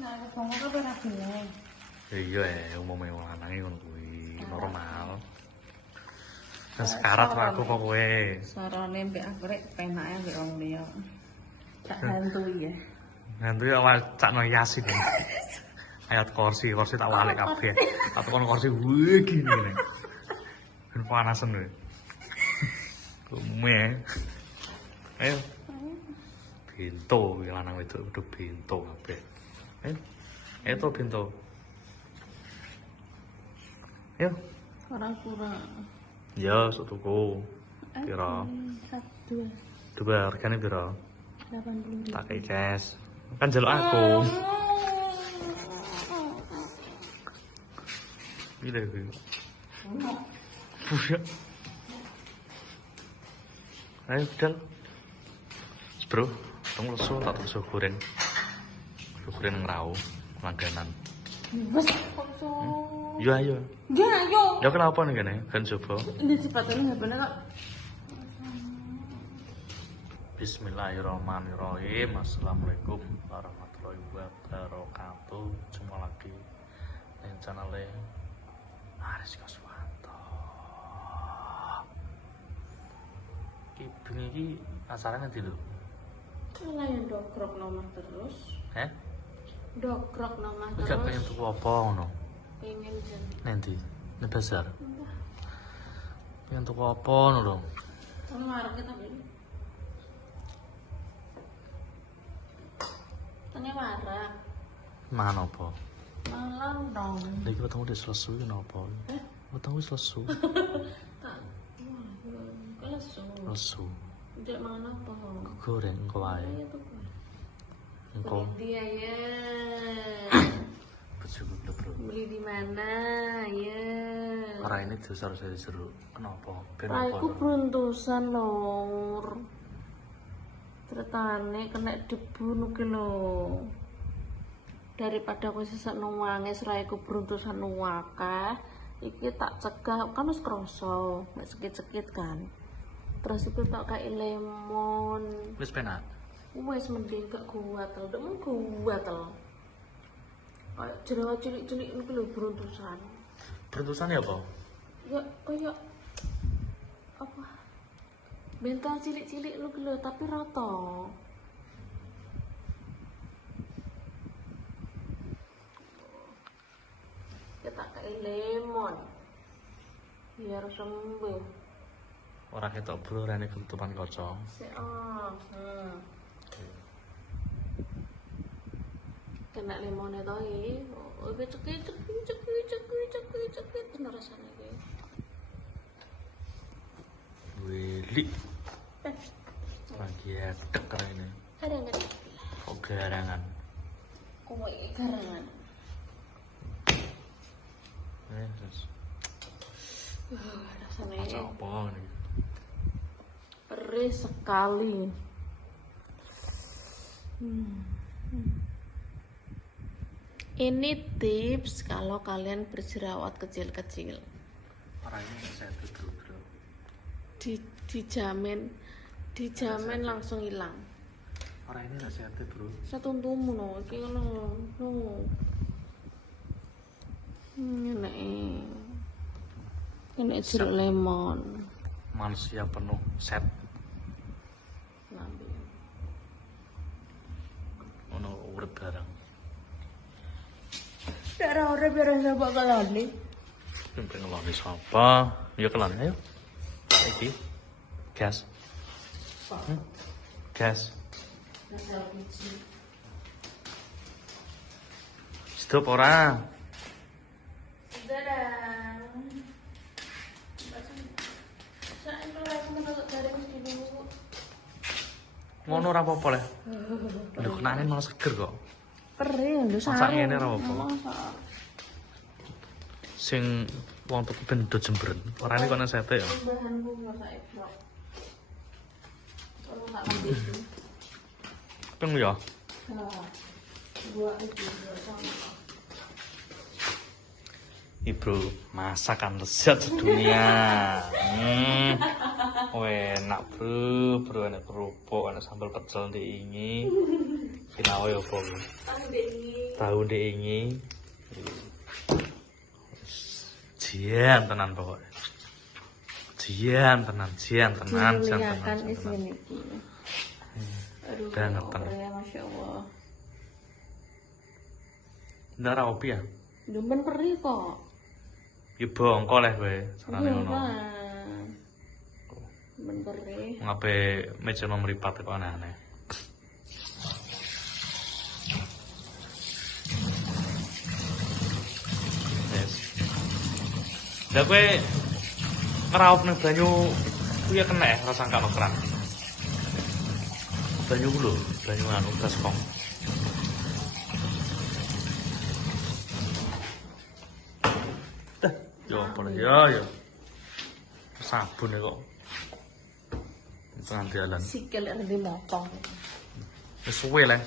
Nah, wong kok ora gelem. Iya umumnya wong lanang ngono kuwi normal. Sekarat aku kok kowe. Sarane mbek aku rek penake mbek wong liya. Tak hantui ya. Nanti awal cakno yasin. Ayat kursi tak walik kabeh. Tak tekan kursi wih gini nih. Ben panasen kowe. Kume. Ayo. Bintu iki lanang wedok kudu bintu kabeh. Ayo. Ayo to bintu. Ayo. Kurang-kurang. Ya, tuku. Piro? 2. Dua regane piro? 80.000. Tak kei cash. Kan jaluk aku. Gila gue. Buya. Ayo, Dal. Bro, tunggu lesu, tak lesu goreng. Goreng ngerau, langganan. Wes kok. Yo ayo. Ya yo. Ya kenapa nih kene? Kan coba. Ini sepatutnya bener kok. Bismillahirrahmanirrahim. Assalamualaikum warahmatullahi wabarakatuh. Jumpa lagi di channel Aris Koswanto. Ibu ini acaranya nanti lho. Kalau yang dokrok nomah terus. Dokrok nomah terus. Gak pengen tuku apa ngono? Pengen jan. Nanti, ini besar. Pengen tuku apa ngono dong? Kamu marah kita beli. Tanya marah. Mana apa? Malam dong. Lagi ketemu di selesu kenapa? Ketemu di selesu. Tak. Wah, lesu. Lesu. Tidak makan apa? Goreng engko wae. Ayo tuh. Engko Beli dia ya. bojoku lho, Bro. Beli di mana ya? Ora ini dasar saya seru. Kenapa? Ben Raiku apa? beruntusan lor. Ceritane kena debu nuki lho. Daripada aku sesek nangis raiku beruntusan nuwakeh. Iki tak cegah kan wis krasa, mek sekit-sekit kan. Terus itu tak kayak lemon. Wis penak. Wis mending gak kuatel, ndak mau kuatel. Kayak jerawat cilik-cilik nuki lho beruntusan. Beruntusan ya apa? Ya kayak apa? Bentol cilik-cilik lu lho tapi rata. Kita kayak lemon. Biar sembuh. Ora ketok bro rene ketutupan kaca. Kena lemonnya to iki. Oh, cekik bener rasane iki. Wili. Lagi edek rene. Ada enggak? Kok garangan. Kowe garangan. Terus. Rasane Maca apa nih? perih sekali. Ini tips kalau kalian berjerawat kecil-kecil. Ora ini saya tutup bro. Dijamin langsung hilang. Ora ini gak sehat bro. Satuntumu no, iki ngono no. Ini jeruk lemon. Manusia penuh set. Lambe. Ono urip bareng. Darah ora biar saya bakal lali. Pengen ngeloni sapa? Ya kelan ayo. Iki. Gas. Gas. Stop ora. Dadah. Saya itu aku mau garing dulu. Ngono ora apa-apa le. Lho kenane malah seger kok. Perih lho Masak ngene ora apa-apa. Masak. Sing wong tuku ben do jembren. Orane kok nang sate ya. Bahan bunga sak ebrok. Kalau tak ambil itu. Peng ya. Nah. Dua itu sama. Ibro, masakan lezat sedunia. Enak bro, enak kerupuk, enak sambal pecel diingi. Kinawe apa iki? Tahu diingi. Jian tenan pokoknya. Jian tenan. Kan isine iki. Aduh, Banget, ya Masya Allah. Ndara opi ya? Demen perih kok. Ya bongko leh kowe, sarane Iya, ngono. Bang. Demen perih. Ngape meja nomor 4 kok aneh-aneh. Yes. Lah kowe ngeraup ning banyu ku ya kena rasa karo keran. Banyu ku lho, banyu anu baskom. Dah, yo apa ya. Sabun kok. Tengah jalan. Sikil di motong. Wis suwe le.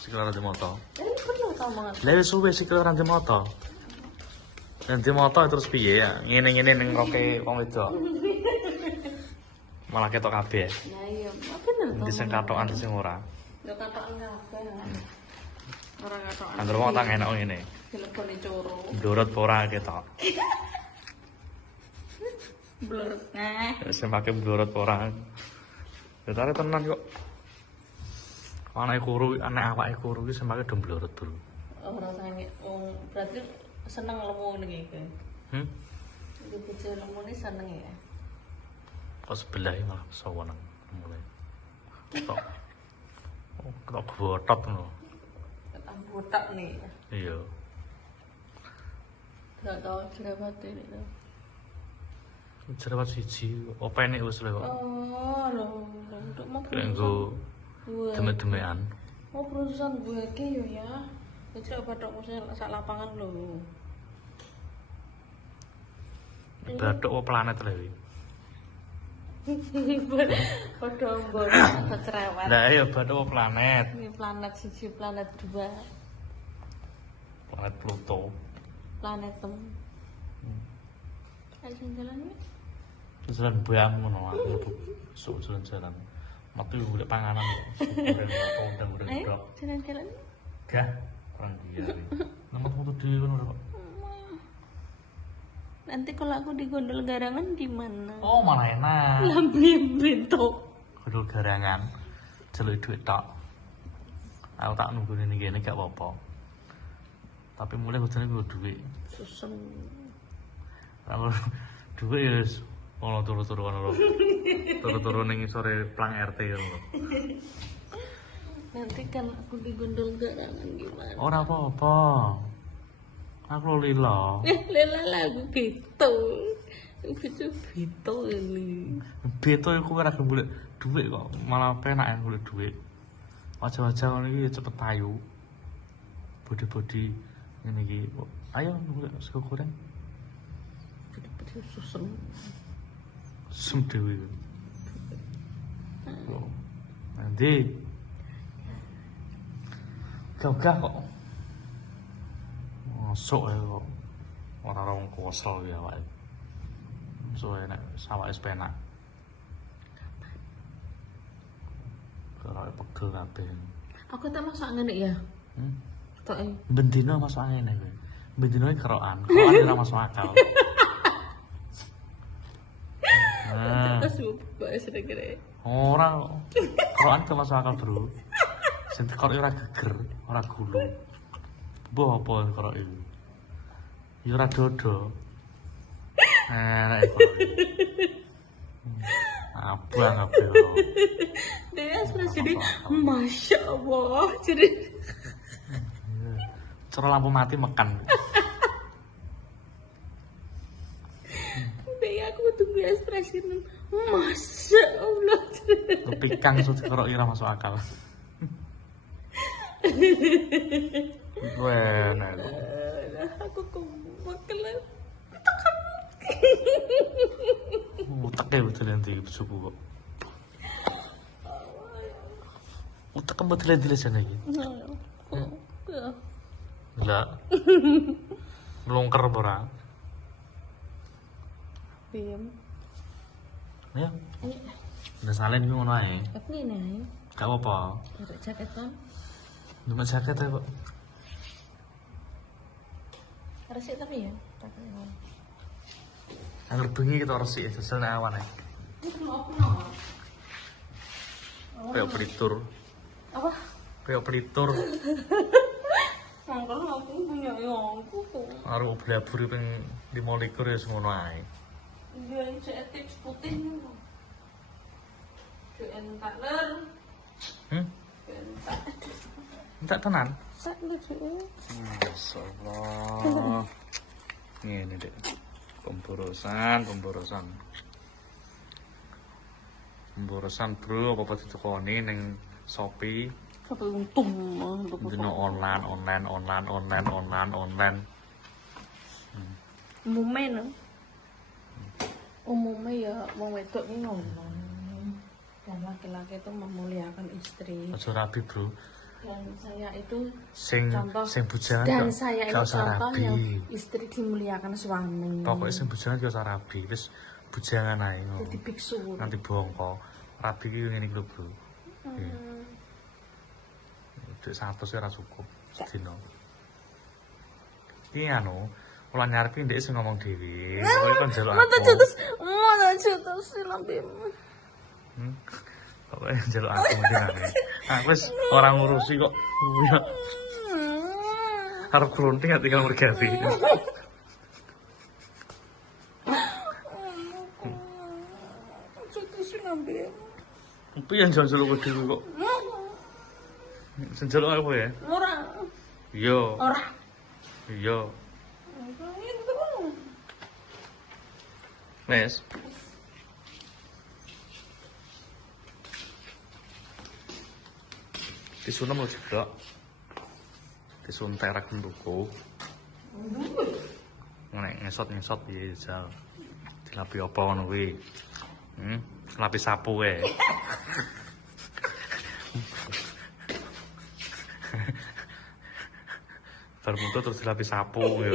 Sikil ora di moto. Bener tau banget. Lah wis suwe sikil ora di moto. Nanti moto terus piye ya? Ngene-ngene ning roke wong wedok. Malah ketok kabeh. Nah iya, bener tau. Di sing katokan di sing ora. Yo katokan kabeh. Ora katokan. Anggere wong tak enak ngene. Telepone coro. Ndurut apa ora ketok. Blur. Nah. Sing pake ndurut apa ora. Detare tenan kok. Anake kuru, anak awake kuru iki sing pake do mblorot, Bro. Ora sange. Oh, berarti seneng lemu ning iki. Iki bojo lemune seneng ya. Kok sebelah malah sawonan mulai. Ketok. Oh, ketok botot ngono. Ketam botak nih. Iya. Gak tau jerawat ini tuh. Jerawat siji, opene wis lho kok. Oh, lho, untuk mau Kenggo demek-demekan. mau perusahaan gue ke yo ya. Tidak batok musuh sak lapangan lho. Bathuk apa planet lho iki? Padha mbon cerewet. Lah iya bathuk apa planet? Ini planet siji, planet dua, Planet Pluto. planet tem. Ayo jalan ya. Jalan bam ngono aku. Sok jalan-jalan. Metu golek panganan kok. Udah Ayo dok. jalan-jalan. Gah, orang dia. Nomor-nomor dhewe ngono kok. Nanti kalau aku digondol garangan gimana? Oh, malah enak. Lambe bentuk. Kudu garangan. Jeluk duit tok. Aku tak nunggu ini gak apa-apa. Tapi mulai hujane kudu duit. Susem. Kalau duit ya wis ono turu-turu ono lho. Turu-turu ning sore plang RT lho. Nanti kan aku digondol garangan gimana? Ora apa-apa. Aku lilo. Lela lagu gitu. Itu gitu ini. Beto iku ora golek duit kok, malah penak yang golek duit. Wajah-wajah ngono iki cepet payu. Bodi-bodi ngene iki. Ayo golek sego goreng. Betul susem. Sum dewe. Nanti gagah kok. Masuk ya kok. Orang-orang kuasa ya awake. So enak sawake wis penak. Kalau pegel kabeh. Aku tak masak ngene ya. Tak Bendino masuk angin kowe. Bendino iki kerokan. Kerokan ora masuk akal. Nah, terus bahas kira. ora kerokan ke masuk akal, Bro. Sing tekor ora geger, ora gulu. Mbah apa kerok iki? Ya ora dodo. Enak kok. Abang apa yo. Dia ekspresi ini, Masya Allah. Jadi Cara lampu mati mekan. dia aku tunggu ekspresi ini, Masya Allah. Kepikang suci kerok ira masuk akal. Enak kok. Aku kemakelan. Utaknya betul nanti suku kok. Utak kan betul nanti sana lagi. Lah, melongker ora? Diam. Ya. Iya. Udah salin iki ngono ae. Tapi nih, Gak apa-apa. tarik jaket kan. Cuma jaket ae kok. Resik tapi ya. Pakai ngono. Angger bengi kita resik sesel nek awan ae. Ini mau apa? Kayak pelitur. Apa? Kayak pelitur. Mangkel aku punya yongku kok. Karo blabur ping 25 ya semono ae. Iya, ini tips putih. Entak ler. Entak. Entak tenan. Sak lu cuy. Masyaallah. Ini dek. Pemborosan. Pemborosan bro, apa ditukoni ning Shopee. Sampai untung mah. Dino online. Umumnya ya wong wedok ini ngono. Dan laki-laki itu memuliakan istri. Aja rabi, Bro. Dan saya itu Sing contoh. sing bujangan Dan gak- saya gak ini usah contoh rabi. yang istri dimuliakan suami. Pokoknya sing bujangan gak usah rabi, wis bujangan ae ngono. Jadi biksu. Nanti bongko. Rabi ki ngene iki lho, Bro. Dek 100 ora cukup sedina. Iki anu, kula nyarepi ndek sing ngomong dhewe. Kowe kan njaluk Mata aku. jutus silambim. Kowe njaluk aku jenenge. Ah wis ora ngurusi kok. Iya. Arep klonting gak tinggal mergati. Jutus silambim. Piye njaluk kowe dhewe kok. Sing njaluk aku ya? Ora. Iya. Ora. Iya. Wes. Disunam lo juga. Disuntek ra tuku. Nek ngesot piye jal. Dilapi apa ngono kuwi? Lapi sapu wae. Bermutu terus dilapi sapu yo.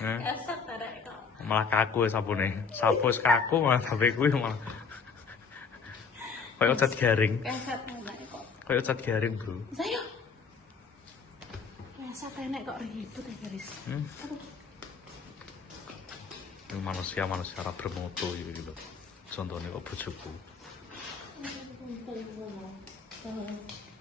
Esat tarik kok. Malah kaku ya sabune. Sapu wis kaku malah tapi kuwi malah. Kayak cat garing. Esat tarik kok. Kayak cat garing, Bro. Saya. Esat enek kok ribut ya, guys. Ini manusia ora bermutu iki lho. Contohnya kok bojoku.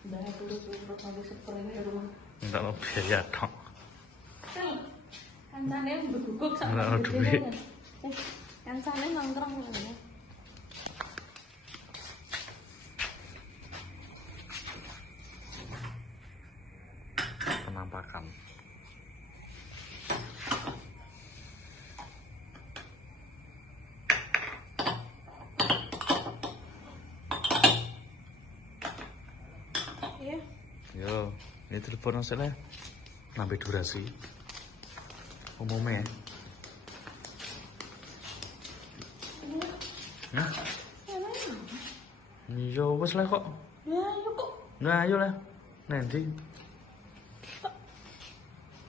Udah dulu sampai spray di rumah. Enggak mau biaya tok. Kancane beguguk sak. Nggak ada duit. Kancane nongkrong ngene. Penampakan. Iya. Yo, ini telepon hasilnya nambah durasi. Umumnya ya. Nah, iya wes lah kok. Ya, yuk kok. Nah, ayo lah. Nanti.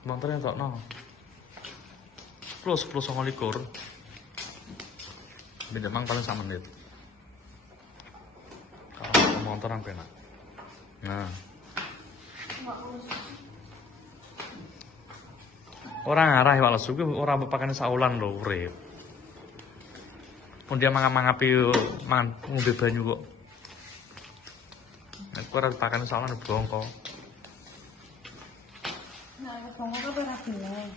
Motornya tak no. Plus 10 beda mang paling sama menit. Kalau motoran penak. Nah. Orang arah ya lesu ki ora pakane saulan lho urip. Pun dia mangap-mangapi mangan ngombe banyu kok. Nek ora pakane saulan bongko. Nah, bongko kok ora gelem.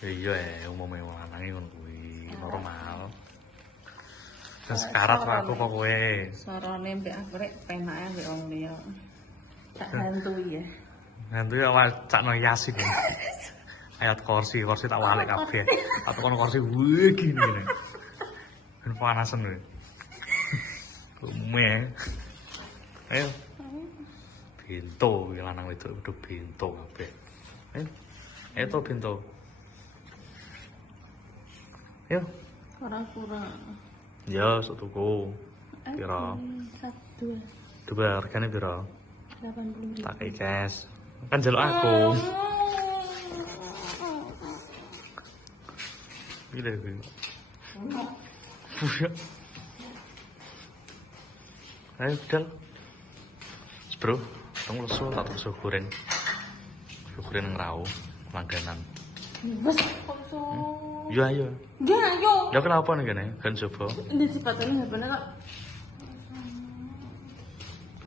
Iya umumnya wong lanang ngono kuwi normal. Dan sekarat aku kok kowe. Sarane mbek akrek penake mbek wong liya. Tak hantui ya. Nanti awal cakno yasin. Ayat kursi tak walik kabeh. Atau kono kursi wih gini. Ben panasan kowe. Kume. Ayo. Bintu iki lanang wedok kudu bintu kabeh. Ayo to bintu. Ayo. Kurang-kurang. Ya, sok tuku. Piro? 1 2 Dua regane piro? 80.000. Tak kei cash. Kan jaluk aku. Gila gue. Ayo Dal. Bro, kamu lesu tak terus goreng. Goreng ngerau langganan. Wes konsol. Yo ayo. Enggak, ayo. Ya kenapa nih kan? Kan coba. Ini cepatnya bener kok.